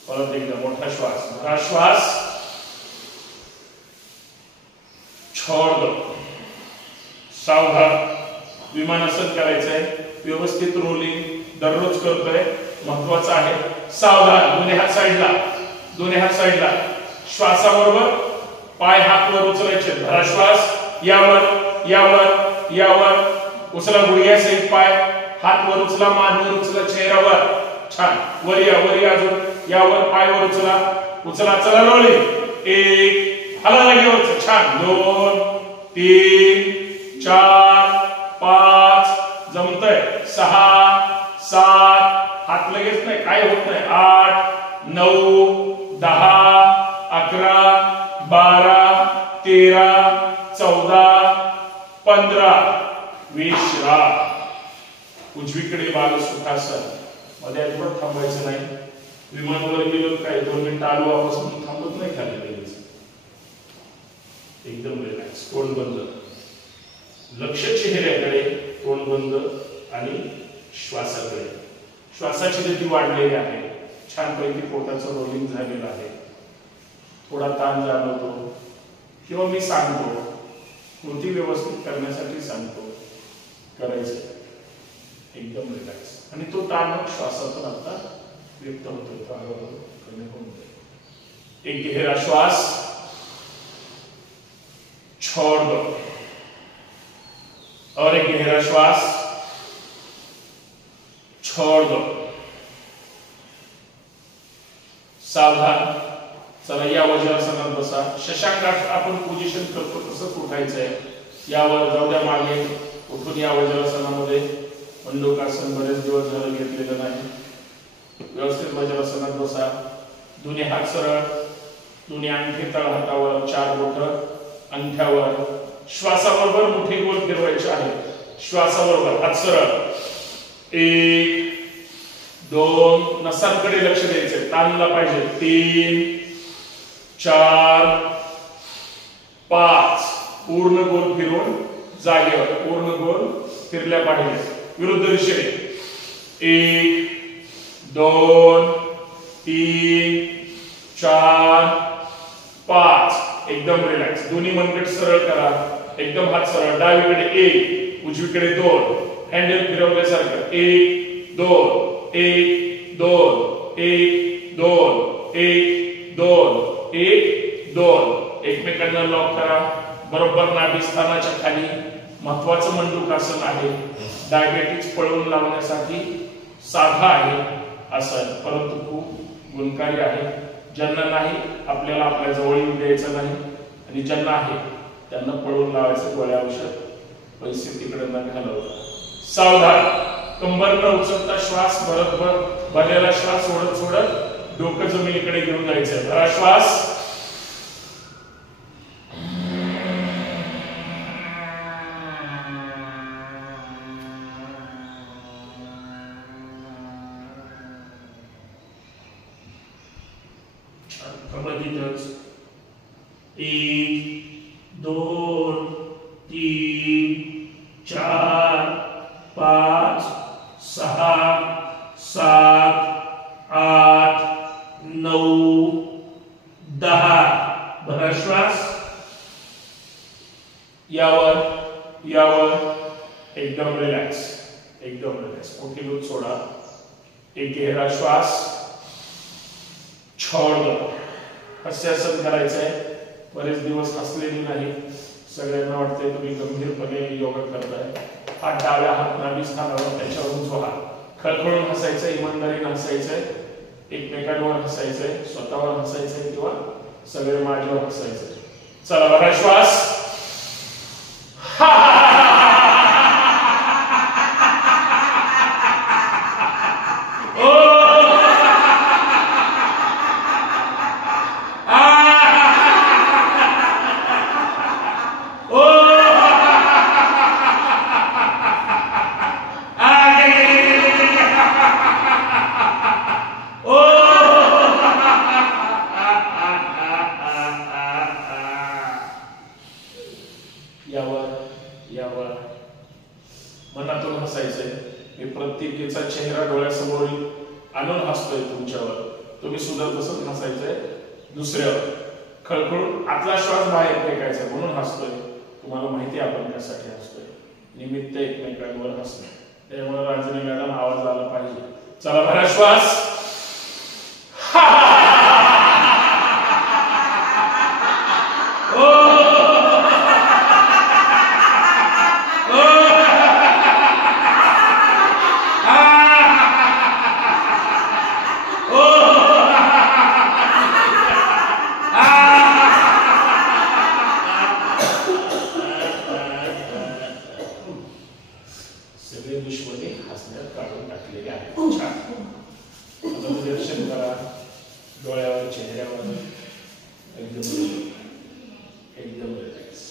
परत एकदा मोठा श्वास. भरा श्वास, छोड़ दो. सावधान. विमानासन करायचंय, व्यवस्थित रोलिंग दररोज करतोय, महत्वाचं आहे. सावधान. दोन्ही हात साईडला, दोन्ही हात साईडला. श्वासाबरोबर पाय हात वर उचलायचे. भरा श्वास. यावर, यावर, यावर. उचला गुडघ्यासहित पाय. हात वर उचला, मान वर उचला, चेहऱ्यावर. छान. वर या, वर या. अजून यावर पाय वर उचला, उचला. चला रोलिंग. 1. हला लागेवरच. छान. 2 3 4 5. जमतंय. 6 7. हात लगेच नाही, काय होत नाही. 8 9 10 11 12 13 14 15. विश्राम. उजवीकडे बालसुखासन. मध्ये अजिबात थांबायचं नाही. विमानावर गेलो काय 2 मिनिटं आलो वापस मी थांबत नाही खाली लगेच. एकदम रिलॅक्स, तोंड बंद, लक्ष चेहऱ्याकडे, तोंड बंद आणि श्वासाकडे. श्वासाची गती वाढलेली आहे, छानपैकी पोटाचं रोलिंग झालेलं आहे. थोडा ताण जाणवतो किंवा मी सांगतो, कृती व्यवस्थित करण्यासाठी सांगतो, करायचं. एकदम रिलॅक्स आणि तो ताण श्वासातून आता व्यक्त होतो, तो हळूहळू कमी होऊन जाईल. एक गहरा श्वास, छोड़ दो, और एक गहरा श्वास, छोड़ दो. सावधान. चला या वज्रासनात बसा. शशांकात आपण पोझिशन करतो तसंच उठायचंय. यावर जाऊ द्या मागे, उठून या वज्रासनामध्ये. मंडूकासन बरेच दिवस झाले घेतलेलं नाही. व्यवस्थित वज्रासनात बसा. दोन्ही हात सरळ, दोन्ही अंगठी तळ हातावर, 4 बोटं अंगठ्यावर. श्वासाबरोबर मुठी गोल फिरवायची आहे. श्वासाबरोबर हात सरळ. 1 2 नसांकडे लक्ष द्यायचे, ताणला पाहिजे. 3 4 5 पूर्ण गोल फिरवून जागेवर, पूर्ण गोल फिरल्या पाहिजे. विरुद्ध दिशेने 1 2 3 4 5. एकदम रिलॅक्स. दोन्ही मनगट सरळ करा. एकदम हात सरळ. डावीकडे 1, उजवीकडे 2, हँडल फिरवल्यासारखं. 1 2 1 2 1 2 1 2 1 2. एकमेकांना लॉक करा. बरोबर नाभिस्थानाच्या खाली. महत्वाचं मंडूकासन आहे. डायबेटिक्स पळवून लावण्यासाठी साधा आहे असं, परंतु खूप गुणकारी आहे. ज्यांना नाही आपल्याला आपल्या जवळ येऊन द्यायचं नाही, आणि ज्यांना आहे त्यांना पळवून लावायचं गोळ्या औषध. पैसे तिकडे न घालवता. सावधान. कंबर न उचलता श्वास भरत भरलेला श्वास सोडत सोडत डोकं जमिनीकडे घेऊन जायचं. भरा श्वास. कमळगीतच. 1 2 3 4 5 6 7 8 9 10. भरा श्वास. यावर यावर. एकदम रिलॅक्स, एकदम रिलॅक्स. मोठी लूट सोडा. एक गहरा श्वास, छोड़ दो. हास्यासन करायचंय. बरेच दिवस हसलेली नाही. सगळ्यांना वाटतंय तुम्ही गंभीरपणे योगा करताय. हात डाव्या हात नाभिस्थानावर, त्याच्यावर उजवा हात. खळखळून हसायचंय, इमानदारीने हसायचंय. एकमेकांवर हसायचंय, स्वतःवर हसायचंय किंवा सगळे माझ्यावर हसायचंय. चला बघा श्वास. मनातून हसायचंय. मी प्रत्येकीचा चेहरा डोळ्यासमोर आणून हसतोय तुमच्यावर. तुम्ही सुद्धा तसंच हसायचंय दुसऱ्यावर. खळखळून आतला श्वास बाहेर फेकायचा म्हणून हसतोय. तुम्हाला माहिती आहे आपण त्यासाठी हसतोय. निमित्त एकमेकांवर हसणं. त्यामुळे रांजणी मॅडम आवाज आला पाहिजे. चला भरा श्वास. सगळे दुश्मनी हसण्यात काढून टाकलेले आहेत. छान. दर्शन करा डोळ्यावर, चेहऱ्यावर. एकदम एकदम रिलॅक्स.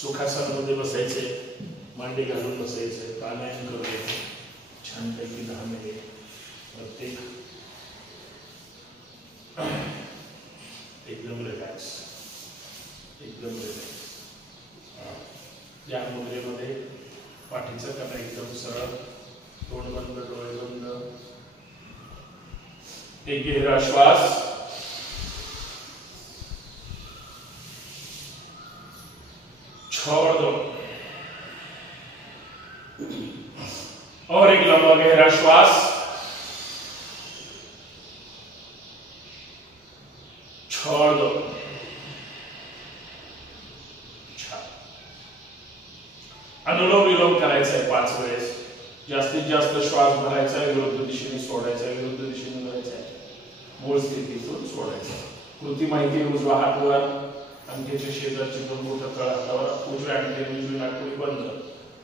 सुखासनामध्ये बसायचे, मांडी घालून बसायचे, प्राणायाम करूया छानपैकी 10 मिनिट. प्रत्येक एकदम रिलॅक्स. या मुद्रेमध्ये पाठीचा कणा एकदम सरळ, तोंड बंद, डोळे बंद. एक गहरा श्वास, छोड़ दो, और एक लंबा गहरा श्वास, छोड़ दो. अनुलोम विलोम करायचा आहे 5 वेळेस. जास्तीत जास्त श्वास भरायचा आहे, विरुद्ध दिशेने सोडायचा आहे, विरुद्ध दिशेने भरायचा आहे, मूळ स्थितीतून सोडायचा. कृती माहिती उजवा हात वर, अंगठ्याच्या शेजारची 2 बोटं तळहातावर, उजव्या अंगठ्याने उजवी नाकपुडी बंद.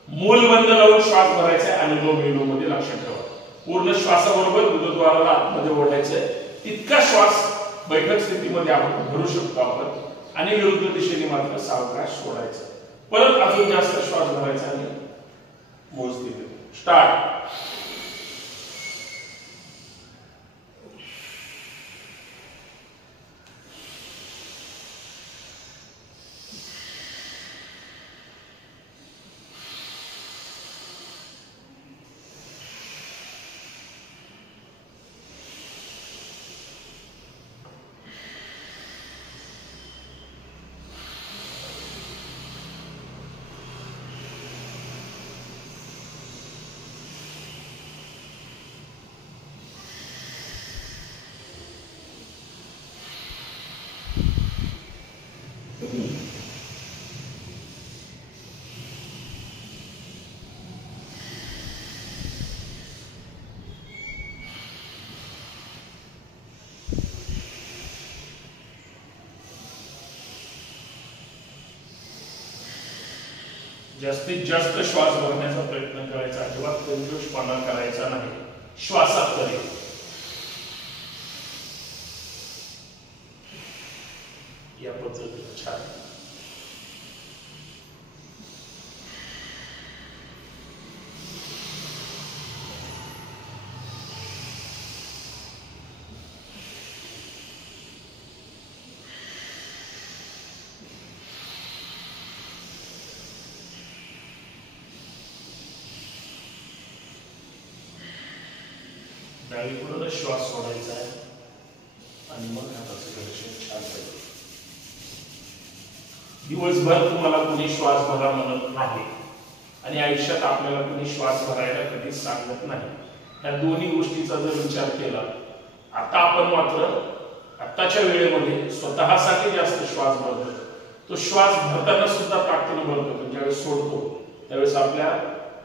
मूल बंद लावून श्वास भरायचा आहे. अनुलोम विलोम मध्ये लक्षात ठेवा, पूर्ण श्वासाबरोबर गुदद्वाराला आतमध्ये ओढायचं आहे. इतका श्वास बैठक स्थितीमध्ये आपण भरू शकतो आपण, आणि विरुद्ध दिशेने मात्र सावकाश सोडायचं. परत अजून जास्त श्वास भरायचा आणि मूळ स्थितीत. स्टार्ट. जास्तीत जास्त श्वास भरण्याचा प्रयत्न करायचा, अजिबात कंजूसपणा करायचा नाही श्वासात तरी. या पद्धतीने छान. डावीकडूनच श्वास सोडायचा आहे आणि मग हाताचं घर्षण छान पाहिजे. दिवसभर तुम्हाला कोणी श्वास भरा म्हणत नाही आणि आयुष्यात आपल्याला कोणी श्वास भरायला कधीच सांगत नाही. या दोन्ही गोष्टीचा जर विचार केला, आता आपण मात्र आताच्या वेळेमध्ये स्वतःसाठी जास्त श्वास भरतो. तो श्वास भरताना सुद्धा ताकदीने भरतो, पण ज्यावेळेस सोडतो त्यावेळेस आपल्या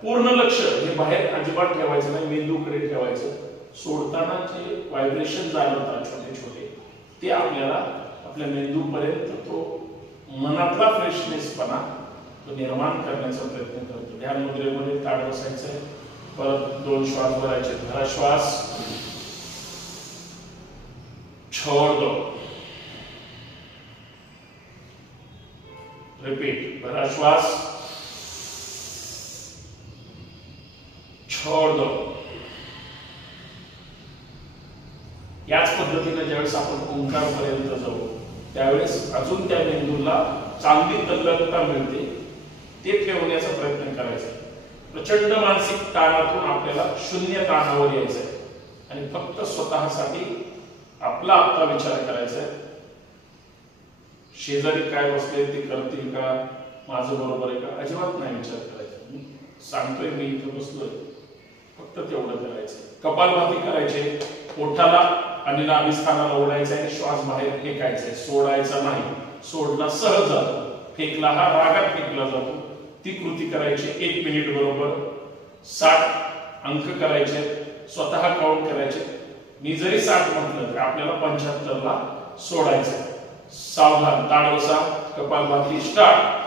पूर्ण लक्ष हे बाहेर अजिबात ठेवायचं नाही, मेंदूकडे ठेवायचं. सोडताना जे व्हायब्रेशन जाणवतात छोटे छोटे, ते आपल्याला आपल्या मेंदूपर्यंत तो मनातला फ्रेशनेसपणा तो निर्माण करण्याचा प्रयत्न करतो. ध्यान मुद्रेमध्ये ताठ बसायचं आहे. परत 2 श्वास भरायचे. भरा श्वास, छोड़ दो. रिपीट. भरा श्वास, छोड़ दो. याच पद्धतीने ज्यावेळेस आपण ओंकार पर्यंत जाऊ त्यावेळेस अजून त्या मेंदूला चांगली तल्लकता मिळते, ते ठेवण्याचा प्रयत्न करायचा. प्रचंड मानसिक ताणातून आपल्याला शून्य ताणावर यायचंय आणि फक्त स्वतःसाठी आपला आत्ता विचार करायचा आहे. शेजारी काय बसले ते करतील का, माझं बरोबर आहे का, अजिबात नाही विचार करायचा. सांगतोय मी इथं बसलोय, फक्त तेवढं करायचं. कपालभाती करायचे. ओठाला आणि नाभिस्थानाला ओढायचं आहे, श्वास बाहेर फेकायचा आहे, सोडायचा नाही. सोडला सहज जातो, फेकला हा रागात फेकला जातो. ती कृती करायची. 1 मिनिट बरोबर 60 अंक करायचे, स्वतः काउंट करायचे. मी जरी 60 म्हटलं तर आपल्याला 75 ला सोडायचं. सावधान. ताठ बसा. कपालभाती स्टार्ट.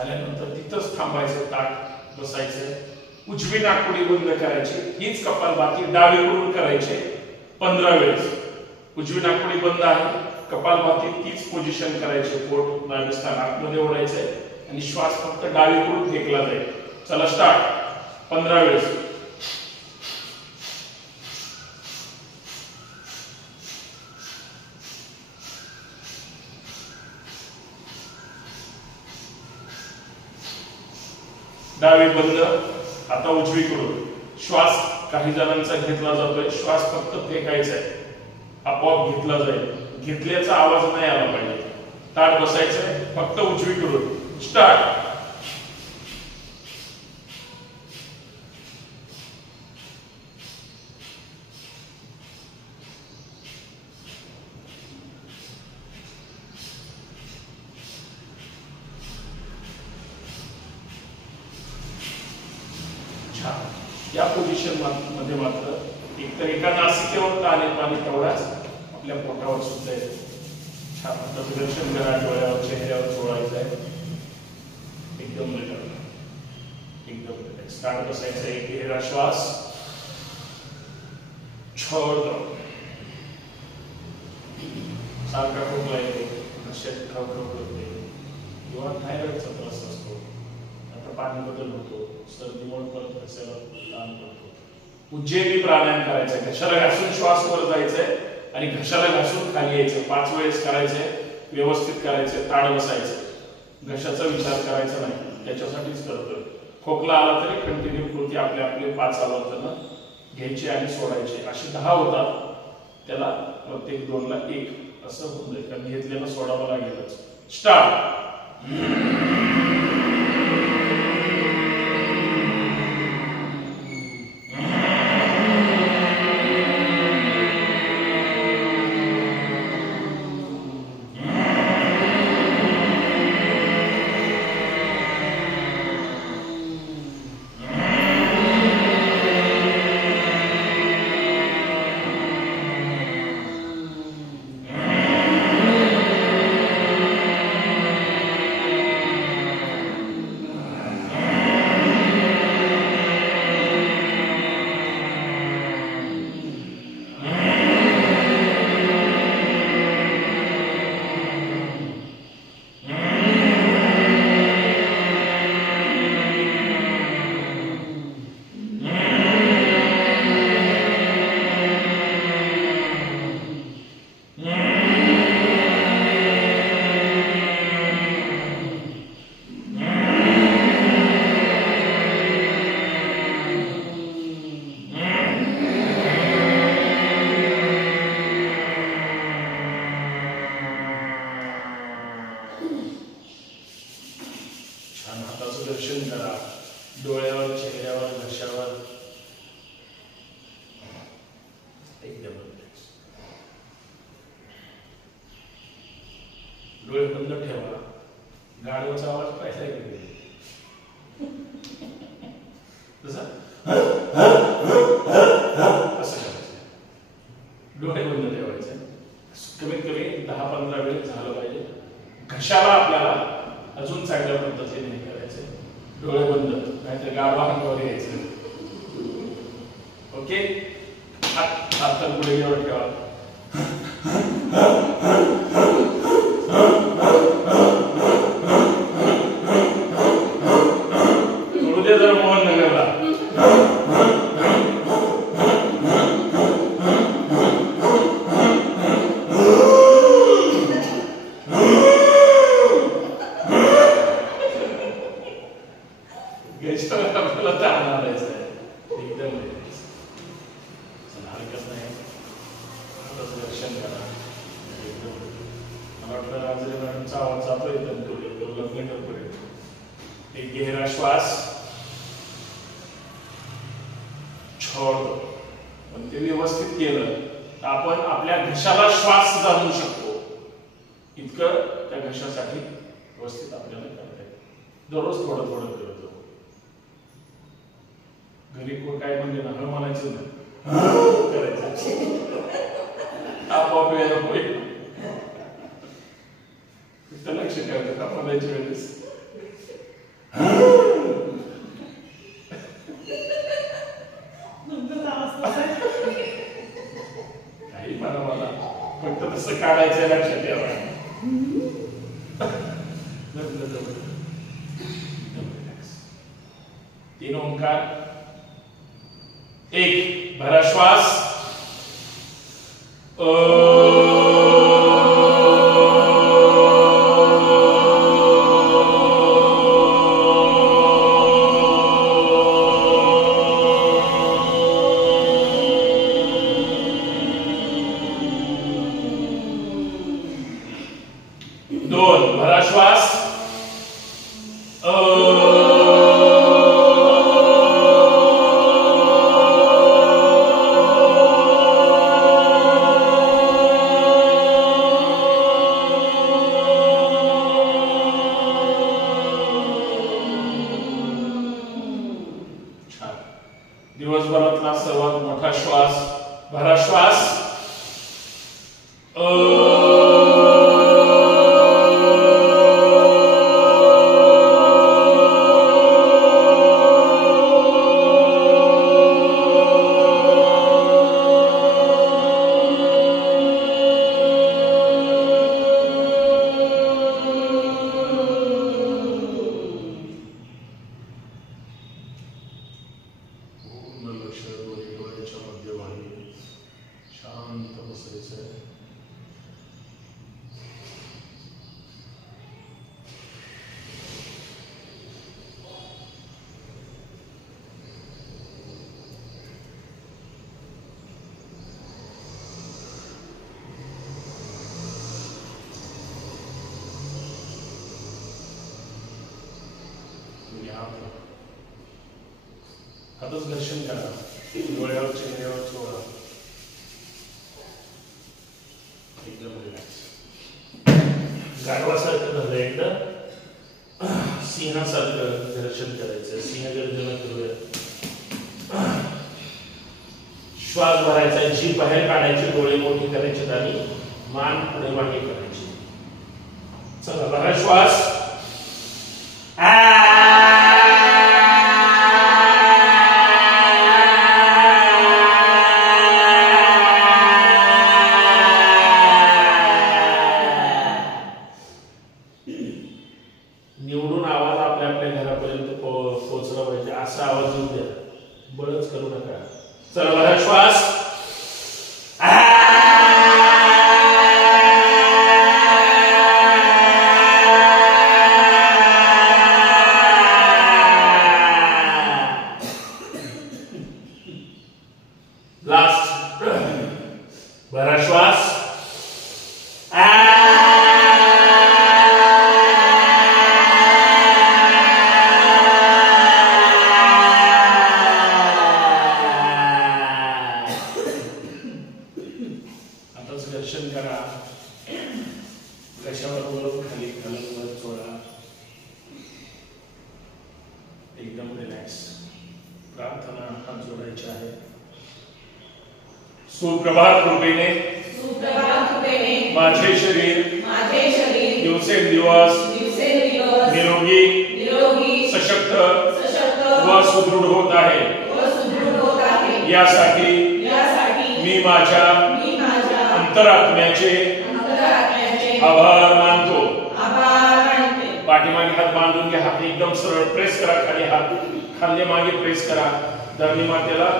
झाल्यानंतर तिथंच थांबायचं, ताट बसायचं, उजवी नाकपुडी बंद करायची. हीच कपालभाती डावीकडून करायची 15 वेळेस. उजवी नाकपुडी बंद आहे, कपालभाती तीच पोझिशन करायची, पोट डावे स्थान आतमध्ये ओढायचंय आणि श्वास फक्त डावीकडून फेकला जाईल. चला स्टार्ट. 15 वेळेस. डावी बंद, आता उजवीकडून. श्वास काही जणांचा घेतला जातोय, श्वास फक्त फेकायचा आहे, आपोआप घेतला जाईल. घेतल्याचा आवाज नाही आला पाहिजे. ताट बसायचंय, फक्त उजवीकडून. स्टार्ट. या पोझिशन मध्ये मात्र एकतर एका नासिकेवर ताण येतो आणि तेवढाच आपल्या पोटावर सुद्धा येतो. छान आता सुदर्शन करा. डोळ्यावर चेहऱ्यावर चोळायचं आहे. एकदम एकदम स्टार्ट बसायचं. एक गहिरा श्वास, छोड़ दो. सारखा खोकला येतो, घशात खवखव होते किंवा थायरॉइडचा त्रास असतो. आता पाणी बदल होतो, सर्दीमुळे परत घशाला ताण पडतो. उज्जैनी प्राणायाम करायचा. घशाला घासून श्वास वर जायचंय आणि घशाला घासून खाली यायचं. 5 वेळेस करायचंय. व्यवस्थित करायचंय. ताड बसायचं. घशाचा विचार करायचा नाही, त्याच्यासाठीच करतोय. खोकला आला तरी कंटिन्यू कृती आपले आपले 5 आवर्तन घ्यायची आणि सोडायची. असे 10 होतात. त्याला प्रत्येक 2 ला 1 असं होऊन जाईल, कारण घेतलेलं सोडावं लागेलच. स्टार्ट. दर्शन करा. डोळ्यावर, चेहऱ्यावर, घशावर एकदम डोळे बंद ठेवा. गाडीचा आवाज पाहिजे तसा असं करायचं. डोळे बंद ठेवायचे. कमीत कमी 10-15 वेळ झालं पाहिजे. घशाला आपल्याला अजून चांगल्या पद्धतीने करायचे. डोळे बंद, नाहीतर गाढवा अंगावर यायचं. ओके. हात गुडघ्यावर ठेवा. थोडं दे जर मोहन नगरला. आपल्याला ताण आणायचं आहे. एकदम हरकत नाही. दर्शन करा. मला वाटलं राजरे मॅडमचा आवाज जातोय लग्नेटरपर्यंत. एक गहरा श्वास, छोड़ दो. पण ते व्यवस्थित केलं तर आपण आपल्या घशाला श्वास जाणू शकतो. इतकं त्या घशासाठी व्यवस्थित आपल्याला करता येईल. दररोज थोडं थोडं करतो. घरी कोण काय म्हणजे ना म्हणायचं नाही, करायचं. आपोआप होईल. लक्ष ठेवायचं. म्हणायच्या वेळेस फक्त तसं काढायचं लक्षात ठेवा. तीन ओंकार. एक भरा श्वास. दोन भरा श्वास. दिवसभरातला सर्वात मोठा श्वास भरा श्वास. शांत बसायचं. हातच घर्षण करा. डोळ्यावर चेहऱ्यावर सोडा. एकदम रिलॅक्स. गाढवासारखं झालं एकदा सिंहासारखं घर्षण करायचं. सिंह गर्जना करूया. श्वास भरायचा. जीभ बाहेर काढायची. डोळे मोठे करायचे आणि मान पुढे मागे करायची. चला भरा श्वास. निवडून आवाज आपल्या आपल्या घरापर्यंत पोहोचला पाहिजे. असा आवाज येऊ द्या. बळच करू नका. चला भरा श्वास. लास्ट भरा श्वास. दर्शन करा. कशावर वरून खाली खालून वर सोडा. एकदम रिलॅक्स. प्रार्थना हात जोडायचे आहे. सुप्रभात कृपेने माझे शरीर दिवसेंदिवस निरोगी सशक्त व सुदृढ होत आहे. यासाठी मी माझ्या अंतरात्म्याचे आभार मानतो. पाठीमागे हात बांधून घ्या. हात एकदम सरळ प्रेस करा. खाली हात खाली मागे प्रेस करा. धरणी मातेला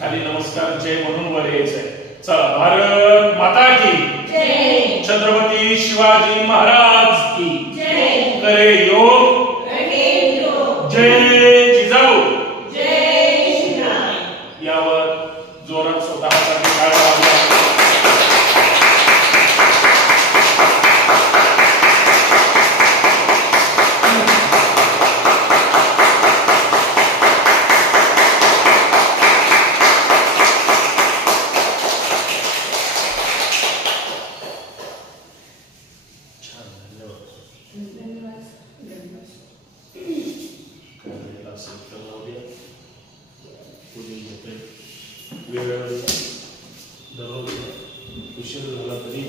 खाली नमस्कार जय म्हणून वर यायचंय. चला. भारत माता की जय. छत्रपती शिवाजी महाराज की जय. करे योग जय जिजाऊ जय. यावर जोरात स्वतःसाठी टाळ्या वाजवा. वेळेवर दररोज उशीर झाला तरी